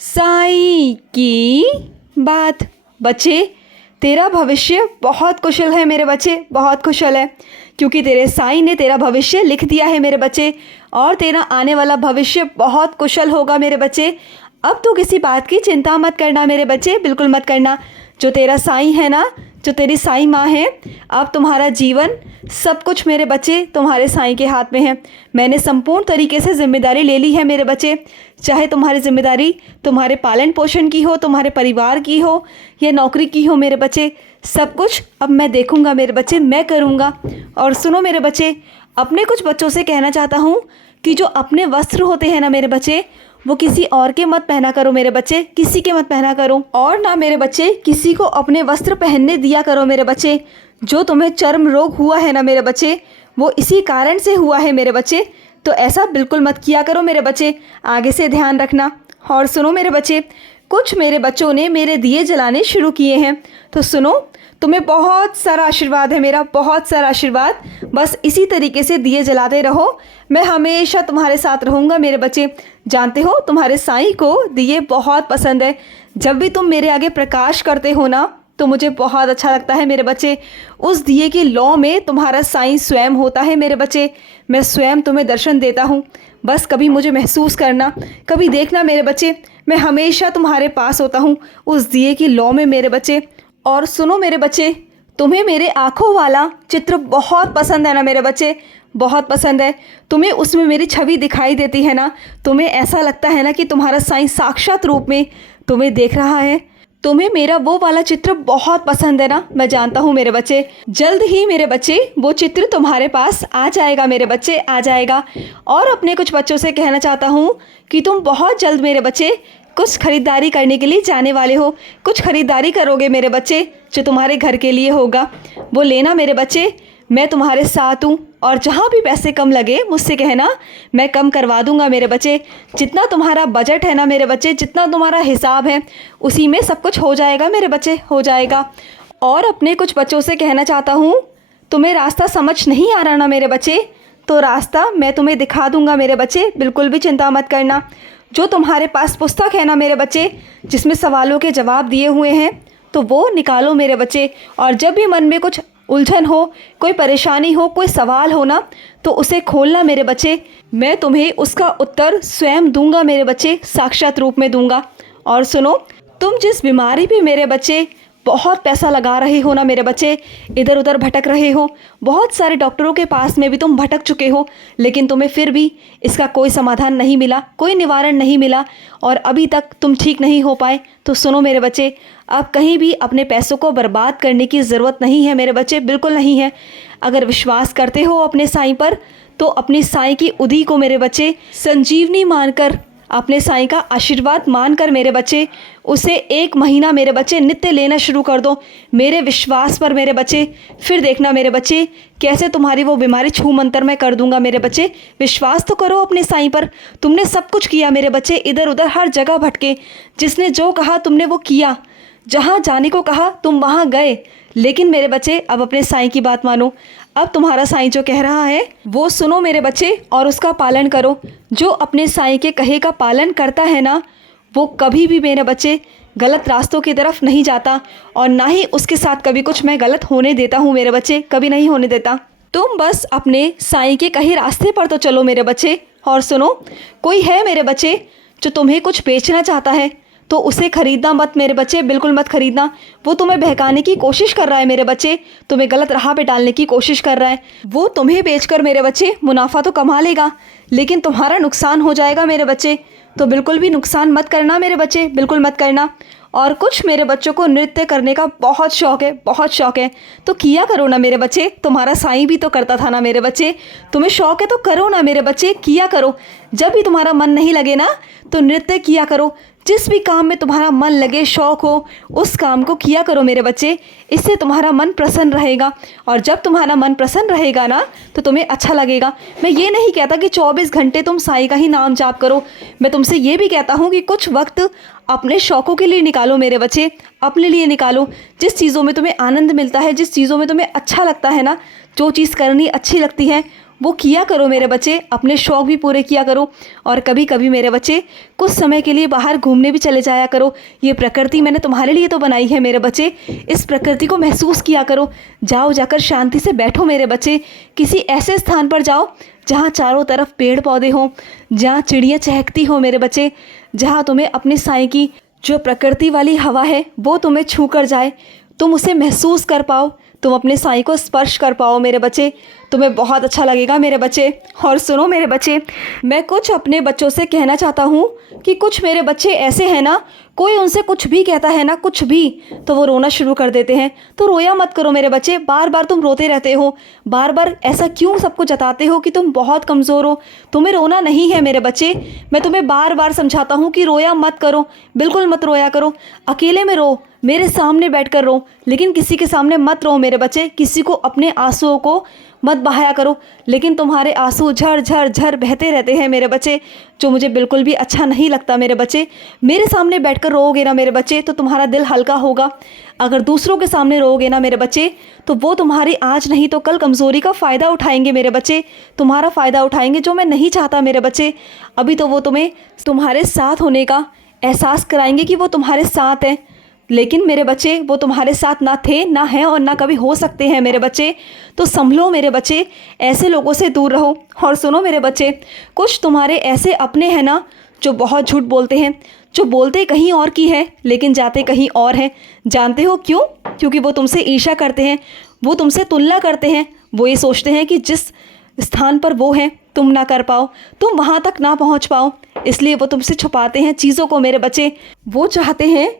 साईं की बात। बच्चे, तेरा भविष्य बहुत कुशल है मेरे बच्चे, बहुत कुशल है, क्योंकि तेरे साईं ने तेरा भविष्य लिख दिया है मेरे बच्चे। और तेरा आने वाला भविष्य बहुत कुशल होगा मेरे बच्चे। अब तो किसी बात की चिंता मत करना मेरे बच्चे, बिल्कुल मत करना। जो तेरा साईं है ना, जो तेरी साईं माँ है, अब तुम्हारा जीवन सब कुछ मेरे बच्चे तुम्हारे साईं के हाथ में है। मैंने संपूर्ण तरीके से जिम्मेदारी ले ली है मेरे बच्चे। चाहे तुम्हारी जिम्मेदारी तुम्हारे पालन पोषण की हो, तुम्हारे परिवार की हो या नौकरी की हो मेरे बच्चे, सब कुछ अब मैं देखूंगा मेरे बच्चे, मैं करूंगा। और सुनो मेरे बच्चे, अपने कुछ बच्चों से कहना चाहता हूँ कि जो अपने वस्त्र होते हैं ना मेरे बच्चे, वो किसी और के मत पहना करो मेरे बच्चे, किसी के मत पहना करो। और ना मेरे बच्चे किसी को अपने वस्त्र पहनने दिया करो मेरे बच्चे। जो तुम्हें चर्म रोग हुआ है ना मेरे बच्चे, वो इसी कारण से हुआ है मेरे बच्चे, तो ऐसा बिल्कुल मत किया करो मेरे बच्चे, आगे से ध्यान रखना। और सुनो मेरे बच्चे, कुछ मेरे बच्चों ने मेरे दिए जलाने शुरू किए हैं, तो सुनो, तुम्हें बहुत सारा आशीर्वाद है मेरा, बहुत सारा आशीर्वाद। बस इसी तरीके से दिए जलाते रहो, मैं हमेशा तुम्हारे साथ रहूँगा मेरे बच्चे। जानते हो, तुम्हारे साईं को दिए बहुत पसंद है। जब भी तुम मेरे आगे प्रकाश करते हो ना, तो मुझे बहुत अच्छा लगता है मेरे बच्चे। उस दिए की लौ में तुम्हारा साईं स्वयं होता है मेरे बच्चे। मैं स्वयं तुम्हें दर्शन देता हूँ, बस कभी मुझे महसूस करना, कभी देखना मेरे बच्चे, मैं हमेशा तुम्हारे पास होता हूँ उस दिए की लौ में मेरे बच्चे। और सुनो मेरे बच्चे, तुम्हें मेरे आँखों वाला चित्र बहुत पसंद है ना मेरे बच्चे, बहुत पसंद है। तुम्हें उसमें मेरी छवि दिखाई देती है ना, तुम्हें ऐसा लगता है ना कि तुम्हारा साईं साक्षात रूप में तुम्हें देख रहा है। तुम्हें मेरा वो वाला चित्र बहुत पसंद है ना, मैं जानता हूँ मेरे बच्चे। जल्द ही मेरे बच्चे वो चित्र तुम्हारे पास आ जाएगा मेरे बच्चे, आ जाएगा। और अपने कुछ बच्चों से कहना चाहता हूँ कि तुम बहुत जल्द मेरे बच्चे कुछ खरीदारी करने के लिए जाने वाले हो। कुछ खरीदारी करोगे मेरे बच्चे, जो तुम्हारे घर के लिए होगा, वो लेना मेरे बच्चे। मैं तुम्हारे साथ हूँ, और जहाँ भी पैसे कम लगे मुझसे कहना, मैं कम करवा दूँगा मेरे बच्चे। जितना तुम्हारा बजट है ना मेरे बच्चे, जितना तुम्हारा हिसाब है, उसी में सब कुछ हो जाएगा मेरे बच्चे, हो जाएगा। और अपने कुछ बच्चों से कहना चाहता हूँ, तुम्हें रास्ता समझ नहीं आ रहा ना मेरे बच्चे, तो रास्ता मैं तुम्हें दिखा दूँगा मेरे बच्चे, बिल्कुल भी चिंता मत करना। जो तुम्हारे पास पुस्तक है ना मेरे बच्चे, जिसमें सवालों के जवाब दिए हुए हैं, तो वो निकालो मेरे बच्चे। और जब भी मन में कुछ उलझन हो, कोई परेशानी हो, कोई सवाल हो ना, तो उसे खोलना मेरे बच्चे, मैं तुम्हें उसका उत्तर स्वयं दूंगा मेरे बच्चे, साक्षात रूप में दूंगा। और सुनो, तुम जिस बीमारी पे मेरे बच्चे बहुत पैसा लगा रहे हो ना मेरे बच्चे, इधर उधर भटक रहे हो, बहुत सारे डॉक्टरों के पास में भी तुम भटक चुके हो, लेकिन तुम्हें फिर भी इसका कोई समाधान नहीं मिला, कोई निवारण नहीं मिला, और अभी तक तुम ठीक नहीं हो पाए। तो सुनो मेरे बच्चे, अब कहीं भी अपने पैसों को बर्बाद करने की ज़रूरत नहीं है मेरे बच्चे, बिल्कुल नहीं है। अगर विश्वास करते हो अपने साईं पर, तो अपनी साईं की उदी को मेरे बच्चे संजीवनी मानकर, अपने साईं का आशीर्वाद मानकर मेरे बच्चे, उसे 1 महीना मेरे बच्चे नित्य लेना शुरू कर दो मेरे विश्वास पर मेरे बच्चे। फिर देखना मेरे बच्चे, कैसे तुम्हारी वो बीमारी छू मंतर मैं कर दूंगा मेरे बच्चे। विश्वास तो करो अपने साईं पर। तुमने सब कुछ किया मेरे बच्चे, इधर उधर हर जगह भटके, जिसने जो कहा तुमने वो किया, जहाँ जाने को कहा तुम वहाँ गए, लेकिन मेरे बच्चे अब अपने साईं की बात मानो। अब तुम्हारा साईं जो कह रहा है वो सुनो मेरे बच्चे, और उसका पालन करो। जो अपने साईं के कहे का पालन करता है ना, वो कभी भी मेरे बच्चे गलत रास्तों की तरफ नहीं जाता, और ना ही उसके साथ कभी कुछ मैं गलत होने देता हूँ मेरे बच्चे, कभी नहीं होने देता। तुम बस अपने साईं के कहे रास्ते पर तो चलो मेरे बच्चे। और सुनो, कोई है मेरे बच्चे जो तुम्हें कुछ बेचना चाहता है, तो उसे खरीदना मत मेरे बच्चे, बिल्कुल मत खरीदना। वो तुम्हें बहकाने की कोशिश कर रहा है मेरे बच्चे, तुम्हें गलत राह पे डालने की कोशिश कर रहा है। वो तुम्हें बेचकर मेरे बच्चे मुनाफा तो कमा लेगा, लेकिन तुम्हारा नुकसान हो जाएगा मेरे बच्चे। तो बिल्कुल भी नुकसान मत करना मेरे बच्चे, बिल्कुल मत करना। और कुछ मेरे बच्चों को नृत्य करने का बहुत शौक़ है, बहुत शौक़ है, तो किया करो ना मेरे बच्चे। तुम्हारा साईं भी तो करता था ना मेरे बच्चे, तुम्हें शौक़ है तो करो ना मेरे बच्चे, किया करो। जब भी तुम्हारा मन नहीं लगे ना, तो नृत्य किया करो। जिस भी काम में तुम्हारा मन लगे, शौक़ हो, उस काम को किया करो मेरे बच्चे। इससे तुम्हारा मन प्रसन्न रहेगा, और जब तुम्हारा मन प्रसन्न रहेगा ना, तो तुम्हें अच्छा लगेगा। मैं ये नहीं कहता कि 24 घंटे तुम साईं का ही नाम जाप करो, मैं तुमसे ये भी कहता हूँ कि कुछ वक्त अपने शौक़ों के लिए निकालो मेरे बच्चे, अपने लिए निकालो। जिस चीज़ों में तुम्हें आनंद मिलता है, जिस चीज़ों में तुम्हें अच्छा लगता है ना, जो चीज़ करनी अच्छी लगती है, वो किया करो मेरे बच्चे, अपने शौक़ भी पूरे किया करो। और कभी कभी मेरे बच्चे कुछ समय के लिए बाहर घूमने भी चले जाया करो। ये प्रकृति मैंने तुम्हारे लिए तो बनाई है मेरे बच्चे, इस प्रकृति को महसूस किया करो। जाओ, जाकर शांति से बैठो मेरे बच्चे, किसी ऐसे स्थान पर जाओ जहाँ चारों तरफ पेड़ पौधे हों, जहाँ चिड़ियाँ चहकती हो मेरे बच्चे, जहाँ तुम्हें अपनी साईं की जो प्रकृति वाली हवा है वो तुम्हें छू कर जाए, तुम उसे महसूस कर पाओ, तुम अपने साईं को स्पर्श कर पाओ मेरे बच्चे, तुम्हें बहुत अच्छा लगेगा मेरे बच्चे। और सुनो मेरे बच्चे, मैं कुछ अपने बच्चों से कहना चाहता हूँ कि कुछ मेरे बच्चे ऐसे हैं ना, कोई उनसे कुछ भी कहता है ना, कुछ भी, तो वो रोना शुरू कर देते हैं। तो रोया मत करो मेरे बच्चे, बार बार तुम रोते रहते हो, बार बार ऐसा क्यों सबको जताते हो कि तुम बहुत कमज़ोर हो। तुम्हें रोना नहीं है मेरे बच्चे, मैं तुम्हें बार बार समझाता हूँ कि रोया मत करो, बिल्कुल मत रोया करो। अकेले में रो, मेरे सामने बैठकर रो, लेकिन किसी के सामने मत रो मेरे बच्चे, किसी को अपने आंसुओं को मत बहाया करो। लेकिन तुम्हारे आंसू झर झर झर बहते रहते हैं मेरे बच्चे, जो मुझे बिल्कुल भी अच्छा नहीं लगता मेरे बच्चे। मेरे सामने बैठकर रोओगे ना मेरे बच्चे तो तुम्हारा दिल हल्का होगा। अगर दूसरों के सामने रोओगे ना मेरे बच्चे तो वो तुम्हारी आज नहीं तो कल कमज़ोरी का फ़ायदा उठाएंगे मेरे बच्चे, तुम्हारा फ़ायदा उठाएंगे, जो मैं नहीं चाहता मेरे बच्चे। अभी तो वो तुम्हें तुम्हारे साथ होने का एहसास कराएंगे कि वो तुम्हारे साथ हैं, लेकिन मेरे बच्चे वो तुम्हारे साथ ना थे, ना हैं और ना कभी हो सकते हैं मेरे बच्चे। तो संभलो मेरे बच्चे, ऐसे लोगों से दूर रहो। और सुनो मेरे बच्चे, कुछ तुम्हारे ऐसे अपने हैं ना जो बहुत झूठ बोलते हैं, जो बोलते कहीं और की है लेकिन जाते कहीं और हैं। जानते हो क्यों? क्योंकि वो तुमसे ईर्ष्या करते हैं, वो तुमसे तुलना करते हैं। वो ये सोचते हैं कि जिस स्थान पर वो हैं तुम ना कर पाओ, तुम वहाँ तक ना पहुँच पाओ, इसलिए वो तुमसे छुपाते हैं चीज़ों को मेरे बच्चे। वो चाहते हैं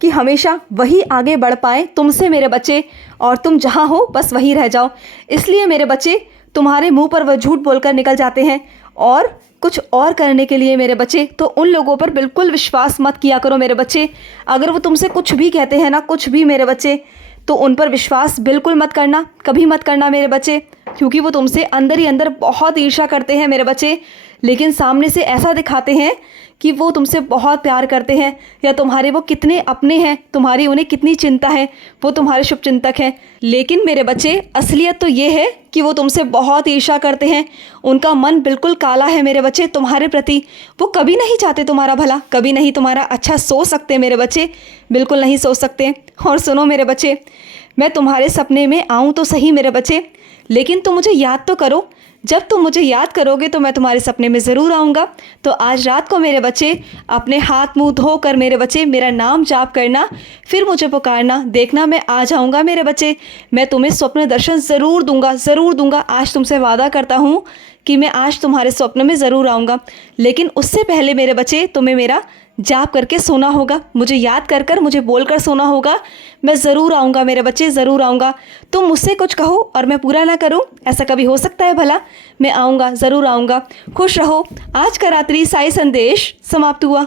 कि हमेशा वही आगे बढ़ पाए तुमसे मेरे बच्चे, और तुम जहाँ हो बस वहीं रह जाओ। इसलिए मेरे बच्चे तुम्हारे मुंह पर वह झूठ बोलकर निकल जाते हैं और कुछ और करने के लिए मेरे बच्चे। तो उन लोगों पर बिल्कुल विश्वास मत किया करो मेरे बच्चे। अगर वो तुमसे कुछ भी कहते हैं ना, कुछ भी मेरे बच्चे, तो उन पर विश्वास बिल्कुल मत करना, कभी मत करना मेरे बच्चे, क्योंकि वो तुमसे अंदर ही अंदर बहुत ईर्ष्या करते हैं मेरे बच्चे। लेकिन सामने से ऐसा दिखाते हैं कि वो तुमसे बहुत प्यार करते हैं, या तुम्हारे वो कितने अपने हैं, तुम्हारी उन्हें कितनी चिंता है, वो तुम्हारे शुभचिंतक हैं। लेकिन मेरे बच्चे असलियत तो ये है कि वो तुमसे बहुत ईर्ष्या करते हैं। उनका मन बिल्कुल काला है मेरे बच्चे तुम्हारे प्रति। वो कभी नहीं चाहते तुम्हारा भला, कभी नहीं तुम्हारा अच्छा सोच सकते मेरे बच्चे, बिल्कुल नहीं सोच सकते। और सुनो मेरे बच्चे, मैं तुम्हारे सपने में आऊँ तो सही मेरे बच्चे, लेकिन तुम मुझे याद तो करो। जब तुम मुझे याद करोगे तो मैं तुम्हारे सपने में ज़रूर आऊँगा। तो आज रात को मेरे बच्चे अपने हाथ मुंह धोकर मेरे बच्चे मेरा नाम जाप करना, फिर मुझे पुकारना, देखना मैं आ जाऊँगा मेरे बच्चे। मैं तुम्हें स्वप्न दर्शन ज़रूर दूंगा, ज़रूर दूंगा। आज तुमसे वादा करता हूँ कि मैं आज तुम्हारे स्वप्न में ज़रूर आऊँगा। लेकिन उससे पहले मेरे बच्चे तुम्हें मेरा जाप करके सोना होगा, मुझे याद कर कर, मुझे बोल कर सोना होगा। मैं ज़रूर आऊँगा मेरे बच्चे, ज़रूर आऊँगा। तुम मुझसे कुछ कहो और मैं पूरा ना करूँ, ऐसा कभी हो सकता है भला? मैं आऊँगा, ज़रूर आऊँगा। खुश रहो। आज का रात्रि साई संदेश समाप्त हुआ।